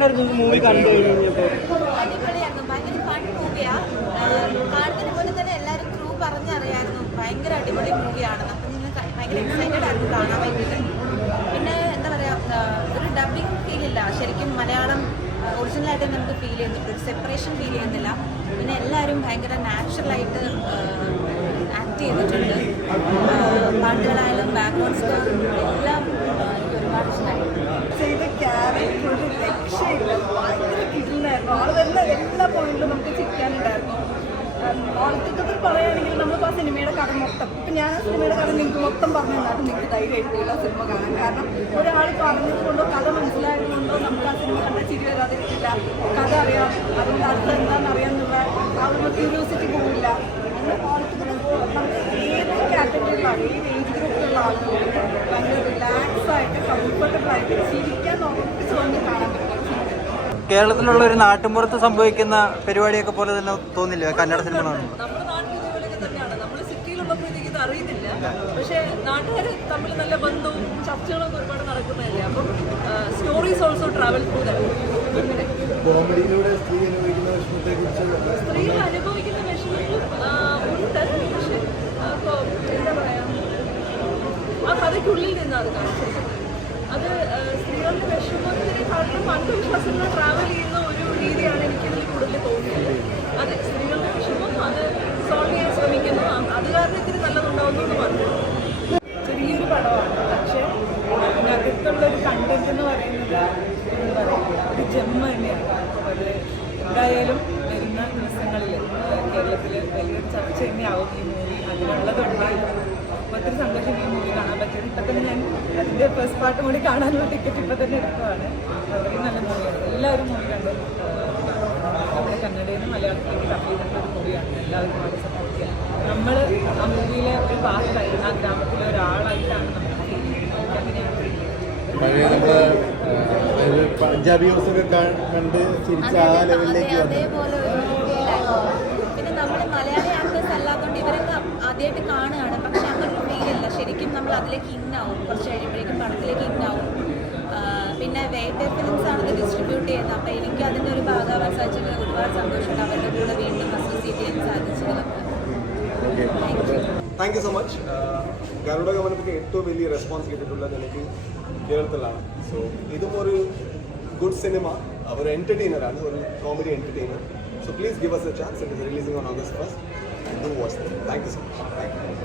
ഉണ്ടായിരുന്നു മൂവി കണ്ടു കഴിഞ്ഞപ്പോൾ? അടിപൊളിയായിരുന്നു, ഭയങ്കര ഫൺ മൂവിയാ. കാണുന്നതിന് പോലെ തന്നെ എല്ലാവരും ത്രൂ പറഞ്ഞറിയായിരുന്നു ഭയങ്കര അടിപൊളി മൂവിയാണെന്ന്. അപ്പം നിങ്ങൾ ഭയങ്കര എക്സൈറ്റഡ് ആയിരുന്നു കാണാൻ വേണ്ടിയിട്ട്. പിന്നെ എന്താ പറയുക, ഒരു ഡബിങ് ഫീലില്ല, ശരിക്കും മലയാളം ഒറിജിനലായിട്ട് നമുക്ക് ഫീൽ ചെയ്യുന്നുണ്ട്, ഒരു സെപ്പറേഷൻ ഫീൽ ചെയ്യുന്നില്ല. പിന്നെ എല്ലാവരും ഭയങ്കര നാച്ചുറലായിട്ട് ആക്ട് ചെയ്തിട്ടുണ്ട്. പാട്ടുകളായാലും ബാക്ക്ഗ്രൗണ്ട് സ്കോറും എല്ലാം എനിക്ക് ഒരുപാട് ഇഷ്ടമായി. ചെയ്ത ക്യാരക്ടർ ഒരു രക്ഷയില്ല, ഭയങ്കര കിടിലായിരുന്നു. ആൾ വരുന്ന എല്ലാ പോയിന്റിലും നമുക്ക് ചിരിക്കാനുണ്ടായിരുന്നു. ഓണത്തിക്കത്തിൽ പറയുകയാണെങ്കിൽ നമ്മളിപ്പോൾ ആ സിനിമയുടെ കഥ മൊത്തം, ഇപ്പം ഞാൻ ആ സിനിമയുടെ കഥ നിങ്ങൾക്ക് മൊത്തം പറഞ്ഞു തന്നാലും നിങ്ങൾക്ക് ധൈര്യമായിട്ടില്ല സിനിമ കാണാൻ. കാരണം ഒരാൾ പറഞ്ഞതുകൊണ്ടോ കഥ മനസ്സിലായതുകൊണ്ടോ നമുക്ക് ആ സിനിമ കണ്ട ചിരി വരാതിരിക്കില്ല. കഥ അറിയാം, അതിൻ്റെ അർത്ഥം എന്താണെന്ന് അറിയാമെന്നുള്ള ആ ഒരു ക്യൂരിയോസിറ്റി പോകില്ല. അങ്ങനെ ഓണത്തിക്കത്തിൽ നമുക്ക് ഏത് കാറ്റഗറിയിലാണ്, ഏത് ഏജ് ഗ്രൂപ്പിലുള്ള ആളുകളും ഭയങ്കര റിലാക്സ് ആയിട്ട് കംഫർട്ടബിൾ ആയിട്ട് ചിരിക്കാൻ ഉറപ്പിച്ച് വന്ന് കാണാൻ പറ്റും. കേരളത്തിലുള്ള ഒരു നാട്ടുമ്പുറത്ത് സംഭവിക്കുന്ന പരിപാടിയൊക്കെ പോലെ തന്നെ തോന്നില്ല കന്നഡ സിനിമ കാണുമ്പോൾ? നമ്മുടെ നാട്ടിൽ ഇതുപോലെയൊക്കെ തന്നെയാണ്. നമ്മൾ സിറ്റിയിലുള്ളപ്പോൾ എനിക്ക് ഇത് അറിയുന്നില്ല, പക്ഷേ നാട്ടുകാർ തമ്മിൽ നല്ല ബന്ധവും ചർച്ചകളൊക്കെ ഒരുപാട് നടക്കുന്നതല്ലേ. അപ്പം stories also travel through that. അങ്ങനെ സ്ത്രീകൾ അനുഭവിക്കുന്ന വിഷമങ്ങളും ഉണ്ട്, പക്ഷെ എന്താ പറയാ, ആ കഥയ്ക്കുള്ളിൽ നിന്ന് അത് കാണിച്ചത് അത് സ്ത്രീകളുടെ വിഷമത്തിനെക്കാളും അന്ധവിശ്വാസങ്ങൾ ട്രാവൽ ചെയ്യുന്ന ഒരു രീതിയാണ് എനിക്കതിൽ കൂടുതൽ തോന്നിയത്. അതെ, സ്ത്രീകളുടെ വിഷമം അത് സോൾവ് ചെയ്യാൻ ശ്രമിക്കുന്നു, അത് കാരണം ഇത്തിരി നല്ലതുണ്ടാവുന്നു എന്ന് പറഞ്ഞു. ചെറിയൊരു പടമാണ്, പക്ഷേ അതിനകത്തുള്ളൊരു കണ്ടന്റ് എന്ന് പറയുന്നത് എന്താ പറയുക, ഒരു ജെമ്മ തന്നെയാണ്. അത് എന്തായാലും വരുന്ന ദിവസങ്ങളിൽ കേരളത്തിൽ വലിയൊരു ചർച്ച തന്നെയാവും ഈ മൂവി. അതിനുള്ളതുണ്ട്. ഒത്തിരി സന്തോഷം ഈ മൂവി കാണാൻ പറ്റും. ഇപ്പം തന്നെ ഞാൻ അതിൻ്റെ ഫസ്റ്റ് പാർട്ട് കൂടി കാണാനുള്ള ടിക്കറ്റ് ഇപ്പം തന്നെ എടുക്കുകയാണ്. അത്രയും നല്ല മൂവിയാണ്. എല്ലാവരും മൂവി കണ്ട് നമ്മുടെ കന്നഡയിൽ നിന്ന് മലയാളത്തിലേക്ക് ഡബ് ചെയ്തിട്ടുള്ള ഒരു മൂവിയാണ്. എല്ലാവരും വളരെ സപ്പോർട്ട് ചെയ്യാം. നമ്മൾ ആ മൂവിയിലെ ഒരു പാർട്ടായി, ആ ഗ്രാമത്തിലെ ഒരാളായിട്ടാണ് നമുക്ക് ഫീൽ ചെയ്യുന്നത്. അങ്ങനെയാണ് ഫീൽ ചെയ്യുന്നത്. പഴയ നമ്മുടെ പഞ്ചാബി ഹൗസൊക്കെ കണ്ട് തിരിച്ച് ആ ലെവലിലേക്ക് അതേപോലെ ഒരു ഫീലായിരുന്നു. പിന്നെ നമ്മൾ മലയാളി ആക്ടേഴ്സ് അല്ലാത്തതുകൊണ്ട് ഇവരൊക്കെ ആദ്യമായിട്ട് കാണുകയാണ്, പക്ഷെ അങ്ങനെ ഒരു ഫീലില്ല. ശരിക്കും നമ്മൾ അതിലേക്ക് ഇന്നാവും, കുറച്ച് കഴിയുമ്പോഴേക്കും പടത്തിലേക്ക് ഇന്നാവും. പിന്നെ വേപ്പർ ഫിലിംസ് ആണ് ഇത് ഡിസ്ട്രിബ്യൂട്ട് ചെയ്യുന്നത്. അപ്പോൾ എനിക്ക് അതിൻ്റെ ഒരു ഭാഗമാവാൻ സാധിച്ചതിൽ ഒരുപാട് സന്തോഷമുണ്ട്. അവരുടെ കൂടെ വീണ്ടും അസോസിയേറ്റ് ചെയ്യാൻ സാധിച്ചതിലൊക്കെ thank you so much. Garuda ഗമനത്തിക്ക് ഏറ്റവും വലിയ റെസ്പോൺസ് കിട്ടിയിട്ടുള്ളത് എനിക്ക് കേരളത്തിലാണ്. സോ ഇതും ഒരു ഗുഡ് സിനിമ, ഒരു എൻ്റർടൈനറാണ്, ഒരു comedy entertainer. So please give us a chance. It is releasing on August 1st. Do watch it. Thank you so much. Thank you.